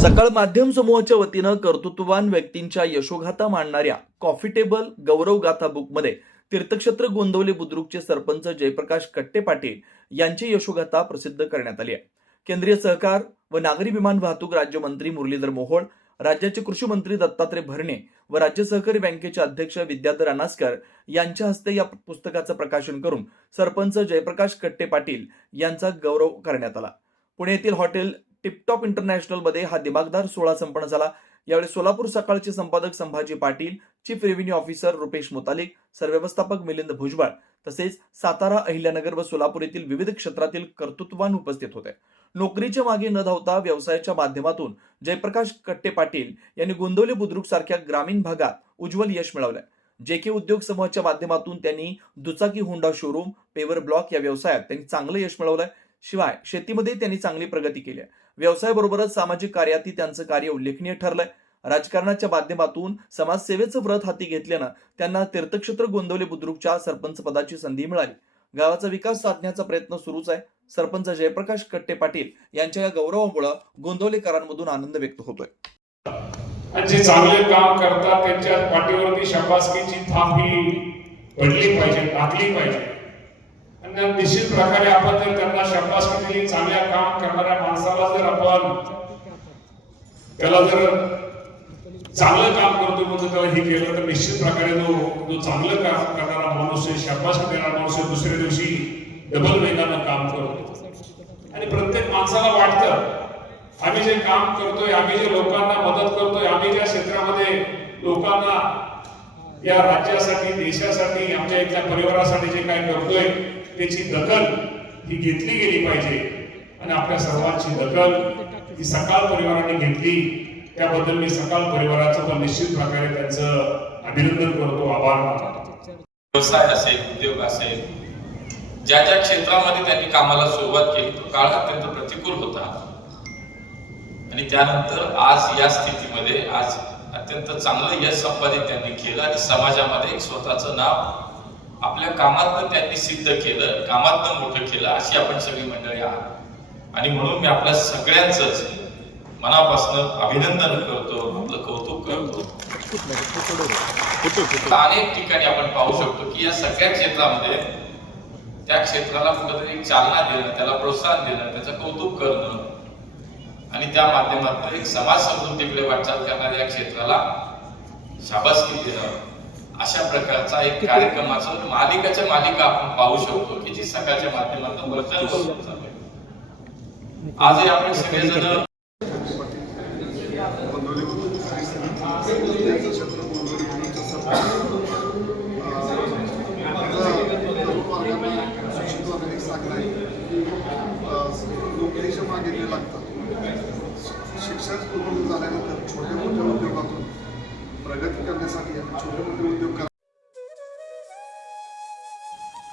सकाळ माध्यम समूहाच्या वतीनं कर्तृत्ववान व्यक्तींच्या यशोगाथा मांडणाऱ्या कॉफी टेबल गौरव गाथा बुकमध्ये तीर्थक्षेत्र गोंदवले बुद्रुकचे सरपंच जयप्रकाश कट्टे पाटील यांची यशोगाथा प्रसिद्ध करण्यात आली आहे. केंद्रीय सहकार व नागरी विमान वाहतूक राज्यमंत्री मुरलीधर मोहोळ राज्याचे कृषी मंत्री दत्तात्रय भरणे व राज्य सहकारी बँकेचे अध्यक्ष विद्याधर अनास्कर यांच्या हस्ते या पुस्तकाचं प्रकाशन करून सरपंच जयप्रकाश कट्टे पाटील यांचा गौरव करण्यात आला. पुणे येथील हॉटेल टिपटॉप इंटरनॅशनलमध्ये हा दिमागदार सोहळा संपन्न झाला. यावेळी सोलापूर सकाळचे संपादक Sambhaji Patil chief revenue officer Rupesh Mutalik सरव्यवस्थापक Milind Bhujbal तसेच सातारा अहिल्यानगर व सोलापूर येथील विविध क्षेत्रातील कर्तृत्वान उपस्थित होते. नोकरीच्या मागे न धावता व्यवसायाच्या माध्यमातून जयप्रकाश कट्टे पाटील यांनी गोंदवली बुद्रुक सारख्या ग्रामीण भागात उज्ज्वल यश मिळवलंय जेके उद्योग समूहाच्या माध्यमातून त्यांनी दुचाकी होंडा शोरूम पेवर ब्लॉक या व्यवसायात त्यांनी चांगलं यश मिळवलंय. शिवाय शेतीमध्ये त्यांनी चांगली प्रगती केली आहे. व्यवसायाबरोबरच सामाजिक कार्यातही त्यांचं कार्य उल्लेखनीय ठरलंय. राजकारणाच्या माध्यमातून समाजसेवेचं व्रत हाती घेतल्यानं त्यांना तीर्थक्षेत्र गोंदवले बुद्रुकच्या सरपंच पदाची संधी मिळाली. गावाचा विकास साधण्याचा प्रयत्न सुरूच आहे. सरपंच जयप्रकाश कट्टे पाटील यांच्या या गौरवामुळे गोंदवलेकरांमधून आनंद व्यक्त होतोय. जे चांगले काम करतात त्यांच्या पाठीवरती शाबासकीची थाप ही पडली पाहिजे टाकली पाहिजे. आणि निश्चित प्रकारे आपण जर चांगल्या काम करणाऱ्या माणसाला जर आपण त्याला जर चांगलं काम करतो म्हणजे त्याला हे केलं तर निश्चित प्रकारे तो जो चांगलं काम करणारा माणूस आहे शाबासकी देणारा माणूस आहे दुसऱ्या दिवशी डबल वेगानं काम करतो. आणि प्रत्येक माणसाला वाटतं आम्ही जे काम करतोय आम्ही जे लोकांना मदत करतोय आम्ही ज्या क्षेत्रामध्ये लोकांना या राज्यासाठी देशासाठी आमच्या इथल्या परिवारासाठी जे काय करतोय त्याची दखल ही घेतली गेली पाहिजे. आणि आपल्या सर्वांची दखल ही सकाळ परिवाराने घेतली. त्याबद्दल मी सकाळ परिवाराचं पण निश्चित प्रकारे त्यांचं अभिनंदन करतो. आभार मानतो. व्यवसाय असेल उद्योग असेल ज्या ज्या क्षेत्रामध्ये त्यांनी कामाला सुरुवात केली तो काळ अत्यंत प्रतिकूल होता. आणि त्यानंतर आज या स्थितीमध्ये आज अत्यंत चांगलं यश संपादित त्यांनी केलं आणि समाजामध्ये एक स्वतःचं नाव आपल्या कामातनं त्यांनी सिद्ध केलं कामातनं मोठं केलं अशी आपण सगळी मंडळी आहात. आणि म्हणून मी आपल्या सगळ्यांचंच मनापासून अभिनंदन करतो आपलं कौतुक करतो. अनेक ठिकाणी आपण पाहू शकतो की या सगळ्या क्षेत्रामध्ये त्या क्षेत्राला कुठेतरी चालना देणं त्याला प्रोत्साहन देणं त्याचं कौतुक करणं. आणि त्या माध्यमातून एक समाज समजून तिकडे वाटचाल करणाऱ्या या क्षेत्राला शाबासकी देणं. अशा प्रकारचा एक कार्यक्रमाचं मालिकाच्या मालिका आपण पाहू शकतो की जी सकाळच्या माध्यमातून चालू आहे. आजही आपण सगळेजण मागे लागतात शिक्षण पूर्ण झाल्यानंतर छोट्या मोठ्या उद्योगातून प्रगती करण्यासाठी आणि छोटे